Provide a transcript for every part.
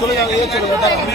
চলে যাবে চলে যাবে।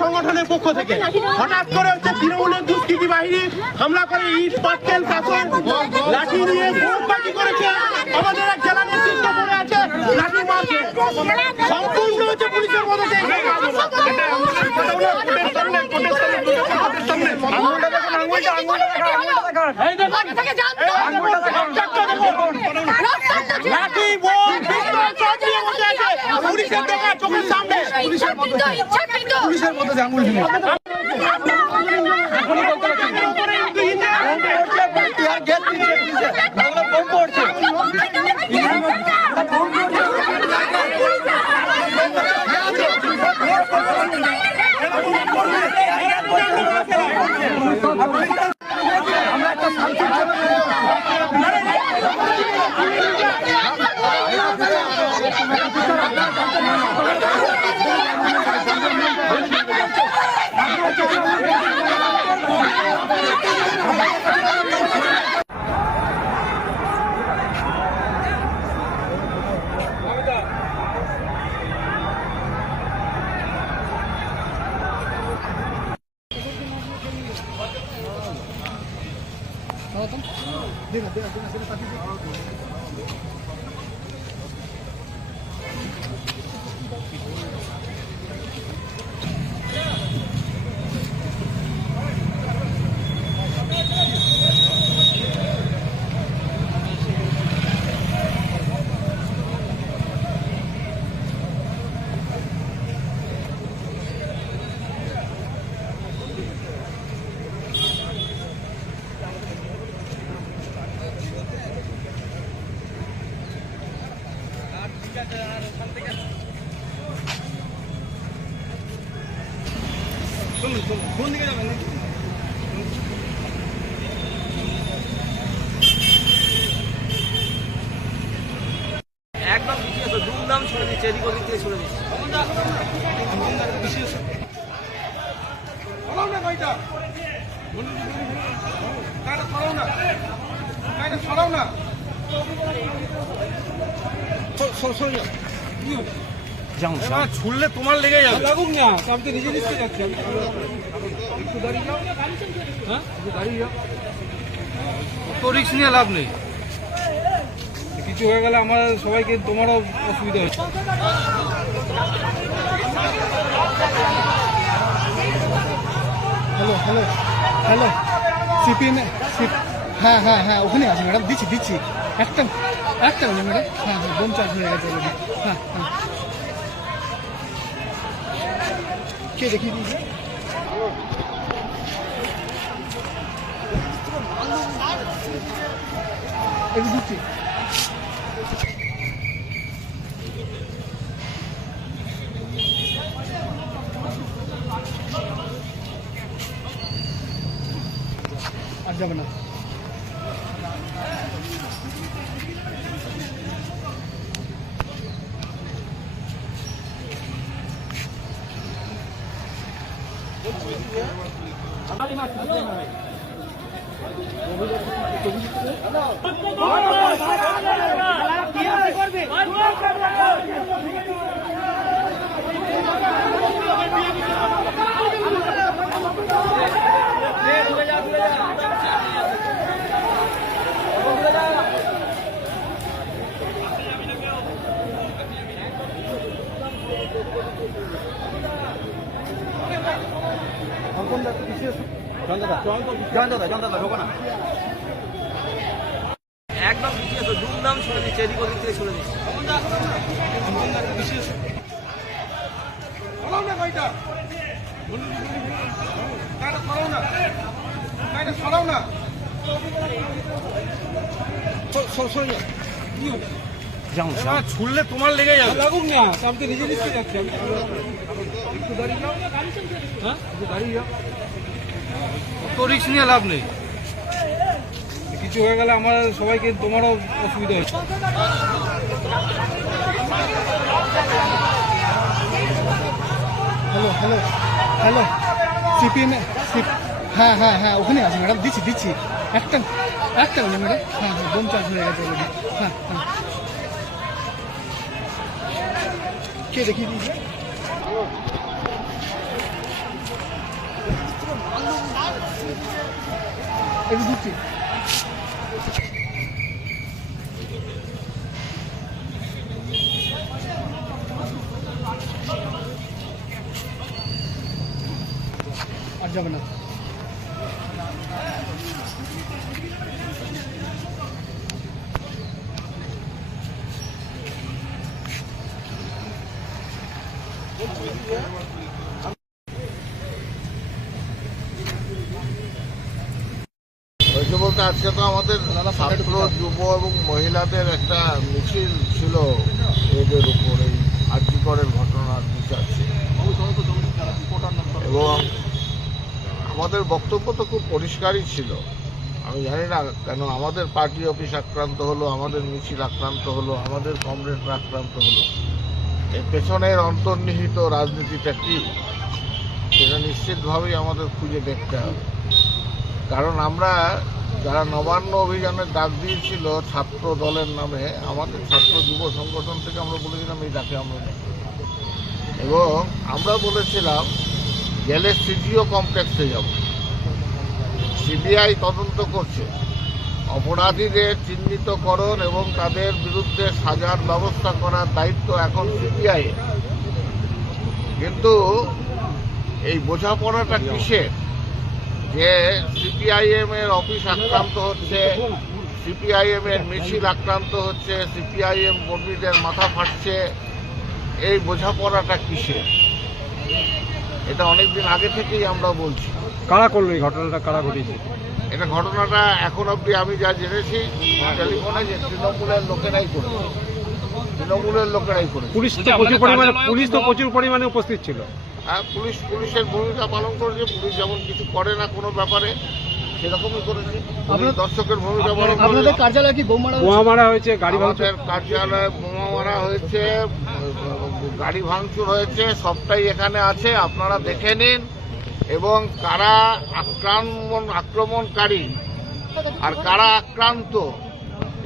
সংগঠনের পক্ষ থেকে হঠাৎ করে হচ্ছে তৃণমূলের দুষ্কৃতী বাহিনী হামলা করে ইট পাটকেল পাথর লাঠি নিয়ে বোমবাজি করেছে। আমাদের এক জেলা নেতৃত্ব পড়ে আছে লাঠি মারছে, সম্পূর্ণ হচ্ছে পুলিশের মধ্যে। লাঠি বোম পুলিশের দেখা চোখের সামনে পুলিশের মধ্যে আঙুল বোম পড়ছে। আমরা একটা কোন দিকে যাবেন? একদম দুমদাম ছড়ে দিচ্ছে, এদিক ওদিক থেকে ছড়ে দিচ্ছে। ছুড়লে তোমার লেগে যাবে। লাগুক না, আমি তো নিজে নিশ্চয় যাচ্ছি। একটু দাঁড়িয়ে যাও, হ্যাঁ দাঁড়িয়ে যাও, তো রিস্ক নিয়ে লাভ নেই। কিছু হয়ে গেলে আমার সবাইকে, তোমারও অসুবিধা হচ্ছে। হ্যালো হ্যালো হ্যালো সিপিএম, হ্যাঁ হ্যাঁ হ্যাঁ ওখানে আছে ম্যাডাম, দিচ্ছি দিচ্ছি একটা ম্যাডাম। হ্যাঁ হ্যাঁ বোম চার্জ হয়ে গেছে অলরেডি। হ্যাঁ হ্যাঁ কে দেখিয়ে দিয়েছি? একটু দিচ্ছি। আর যাবে না। একদম দুমদাম ছড়ে দিচ্ছে, এদিক ওদিক থেকে ছড়ে দিচ্ছে। ছুড়লে তোমার লেগে যাবে। লাগুক না, আমি তো নিজে নিশ্চয় যাচ্ছি। একটু দাঁড়িয়ে যাও, হ্যাঁ দাঁড়িয়ে যাও, তো রিস্ক নিয়ে লাভ নেই। কিছু হয়ে গেলে আমার সবাইকে, তোমারও অসুবিধা হচ্ছে। হ্যালো হ্যালো হ্যালো সিপিএম, হ্যাঁ হ্যাঁ হ্যাঁ ওখানে আছে ম্যাডাম, দিচ্ছি দিচ্ছি একটা ম্যাডাম। হ্যাঁ হ্যাঁ বোম চার্জ হয়ে গেছে অলরেডি। হ্যাঁ হ্যাঁ কে দেখিয়ে দিয়েছি? একটু দিচ্ছি। আর যাবে না। হয়েছে বলতে আজকে তো আমাদের ছাত্র, যুব এবং মহিলাদের একটা মিছিল ছিল এদের উপর, এই আর্যিকরের ঘটনার বিচার ছিল। এবং আমাদের বক্তব্য তো খুব পরিষ্কারই ছিল। আমি জানি না কেন আমাদের পার্টি অফিস আক্রান্ত হলো, আমাদের মিছিল আক্রান্ত হলো, আমাদের কমরেডরা আক্রান্ত হলো। এর পেছনের অন্তর্নিহিত রাজনীতিটা কি, সেটা নিশ্চিতভাবেই আমাদের খুঁজে দেখতে হবে। কারণ আমরা যারা নবান্ন অভিযানের ডাক দিয়েছিল ছাত্র দলের নামে, আমাদের ছাত্র যুব সংগঠন থেকে আমরা বলেছিলাম এই ডাকে আমরা নেই। এবং আমরা বলেছিলাম গেলে সিজিও কমপ্লেক্সে যাব। সিবিআই তদন্ত করছে, অপরাধীদের চিহ্নিতকরণ এবং তাদের বিরুদ্ধে সাজার ব্যবস্থা করার দায়িত্ব এখন সিবিআই। কিন্তু এই বোঝাপড়াটা কিসের যে সিপিআইএম এর অফিস আক্রান্ত হচ্ছে, সিপিআইএম এর মিছিল আক্রান্ত হচ্ছে, সিপিআইএম কর্মীদের মাথা ফাটছে, এই বোঝাপড়াটা কিসের? এটা অনেকদিন আগে থেকেই আমরা বলছি। কারা করলো এই ঘটনাটা, কারা ঘটিয়েছে? এটা ঘটনাটা এখন অবধি আমি যা জেনেছি টেলিফোনে যে তৃণমূলের লোকেরাই করেছে, তৃণমূলের লোকেরাই করেছে। পুলিশ তো প্রচুর পরিমাণে উপস্থিত ছিল। হ্যাঁ, পুলিশের ভূমিকা পালন করেছে। পুলিশ যেমন কিছু করে না কোনো ব্যাপারে, সেরকমই করেছে। দর্শকের ভূমিকা পালন করেছে। আপনাদের কার্যালয়ে কি বোমা মারা হয়েছে, গাড়ি ভাঙচুর? আমাদের কার্যালয়ে বোমা মারা হয়েছে, গাড়ি ভাঙচুর হয়েছে, সবটাই এখানে আছে, আপনারা দেখে নিন। এবং কারা আক্রমণকারী আর কারা আক্রান্ত,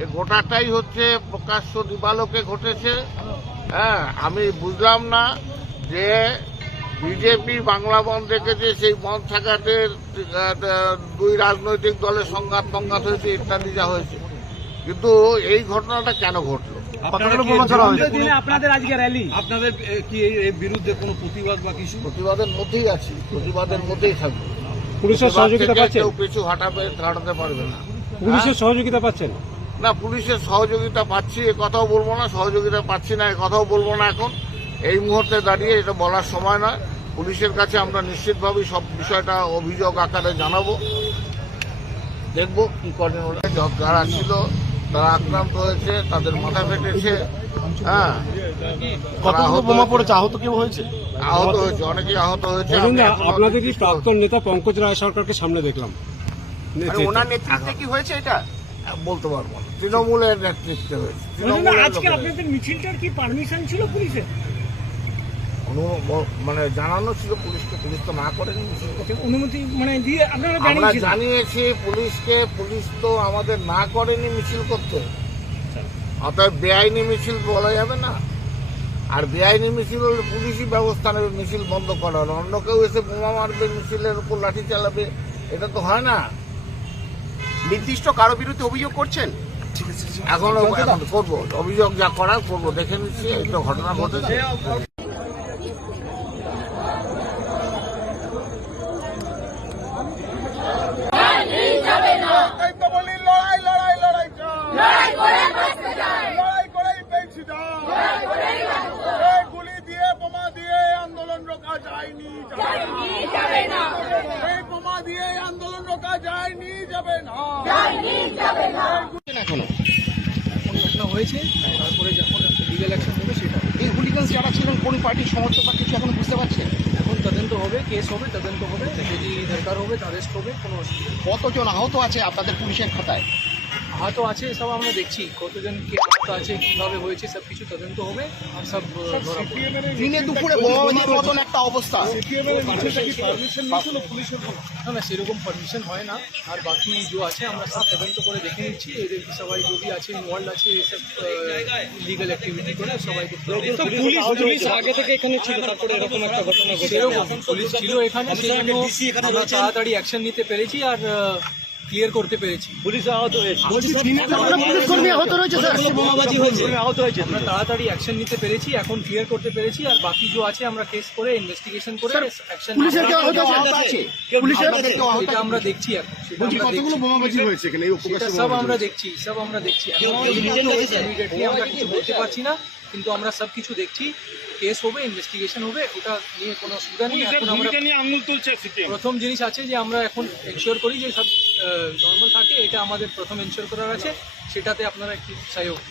এ গোটাটাই হচ্ছে প্রকাশ্য দিবালোকে ঘটেছে। হ্যাঁ, আমি বুঝলাম না যে বিজেপি বাংলা বন্ধ রেখেছে, সেই বন্ধ থাকাতে দুই রাজনৈতিক দলের সংঘাত হয়েছে, ইত্যাদি যা হয়েছে, কিন্তু এই ঘটনাটা কেন ঘটলো? আপনাদের আজকে র্যালি, আপনাদের কি এর বিরুদ্ধে কোনো প্রতিবাদ বা কিছু? প্রতিবাদের মধ্যেই আছি, প্রতিবাদের মধ্যেই থাকবে। পুলিশের সহযোগিতা পাচ্ছেন? কেউ কিছু হাঁটাতে পারবে না। পুলিশের সহযোগিতা পাচ্ছেন? না, পুলিশের সহযোগিতা পাচ্ছি এ কথাও বলবো না, সহযোগিতা পাচ্ছি না এ কথাও বলবো না। এখন এই মুহূর্তে দাঁড়িয়ে এটা বলার সময় নয়। পুলিশের কাছে আমরা নিশ্চিতভাবেই সব বিষয়টা অভিযোগ আকারে জানাবো, দেখবো কি করেন ওরা। যারা ছিল তারা আক্রান্ত হয়েছে, তাদের মাথা ফেটেছে। হ্যাঁ, বোমা পড়েছে, আহত কেউ হয়েছে? আহত হয়েছে, অনেকেই আহত হয়েছে। আপনাদের কি প্রাক্তন নেতা পঙ্কজ রায় সরকারকে সামনে দেখলাম, ওনার নেতৃত্বে কি হয়েছে এটা বলতে পারবো না। তৃণমূলের নেতৃত্বে হয়েছে। আজকে আপনাদের মিছিলটার কি পারমিশন ছিল পুলিশের? মানে জানানো ছিল পুলিশকে, পুলিশ তো না করেনি মিছিল করতে। অনুমতি মানে দিয়ে আপনারা আমরা জানিয়েছি পুলিশকে, পুলিশ তো আমাদের না করেনি মিছিল করতে। অতএব বেআইনি মিছিল বলা যাবে না। আর বেআইনি মিছিল হলে পুলিশই ব্যবস্থা নেবে মিছিল বন্ধ করার। অন্য কেউ এসে বোমা মারবে, মিছিলের উপর লাঠি চালাবে, এটা তো হয় না। নির্দিষ্ট কারো বিরুদ্ধে অভিযোগ করছেন? এখন করবো, অভিযোগ যা করার করবো, দেখে নিচ্ছি। এই তো ঘটনা ঘটেছে। গুলি দিয়ে বোমা দিয়ে আন্দোলন রোকা যায়নি, বোমা দিয়ে আন্দোলন রোকা যায়নি, যাবে না। এখনো ঘটনা হয়েছে, তারপরে যখন লিগ্যাল অ্যাকশন হবে সেটা। এই হুলিগানস যারা ছিলেন কোন পার্টির সমর্থক বা কিছু এখন বুঝতে পারছেন? এখন তদন্ত হবে, কেস হবে, তদন্ত হবে, যদি দরকার হবে অ্যারেস্ট হবে, কোনো অসুবিধা। কতজন আহত আছে আপনাদের পুলিশের খাতায়? আহত আছে সব আমরা দেখছি, কতজন কি আহত আছে, কিভাবে হয়েছে, সব কিছু তদন্ত হবে আর সব ধরা পড়বে। দিনে দুপুরে বোমাবাজির মতন একটা অবস্থা। না না, সেরকম পারমিশন হয় না। আর বাকি যে আছে আমরা সব তদন্ত করে দেখে নিচ্ছি, এদের সবাই যদি আছে ইনভলভ আছে এসব ইলিগাল অ্যাক্টিভিটি করে সবাইকে। পুলিশ আগে থেকে এখানে ছিল, তারপরে এরকম একটা ঘটনা ঘটে। সেরকম পুলিশ ছিল এখানে, সেজন্য আমরা তাড়াতাড়ি অ্যাকশন নিতে পেরেছি আর ক্লিয়ার করতে পেরেছি। পুলিশ আহত হয়েছে, আমরা তাড়াতাড়ি অ্যাকশন নিতে পেরেছি, এখন ক্লিয়ার করতে পেরেছি। আর বাকি যে আছে আমরা কেস করে ইনভেস্টিগেশন করে অ্যাকশন এটা আমরা দেখছি। এখন সেটা সব আমরা দেখছি, ইমিডিয়েটলি আমরা কিছু বলতে পারছি না, কিন্তু আমরা সব কিছু দেখছি। কেস হবে, ইনভেস্টিগেশন হবে, ওটা নিয়ে কোনো অসুবিধা নেই। এখন আমরা আঙুল তুলছে, প্রথম জিনিস আছে যে আমরা এখন এনশিওর করি যে সব নর্মাল থাকে, এটা আমাদের প্রথম এনশিওর করার আছে, সেটাতে আপনারা একটু সহায়ক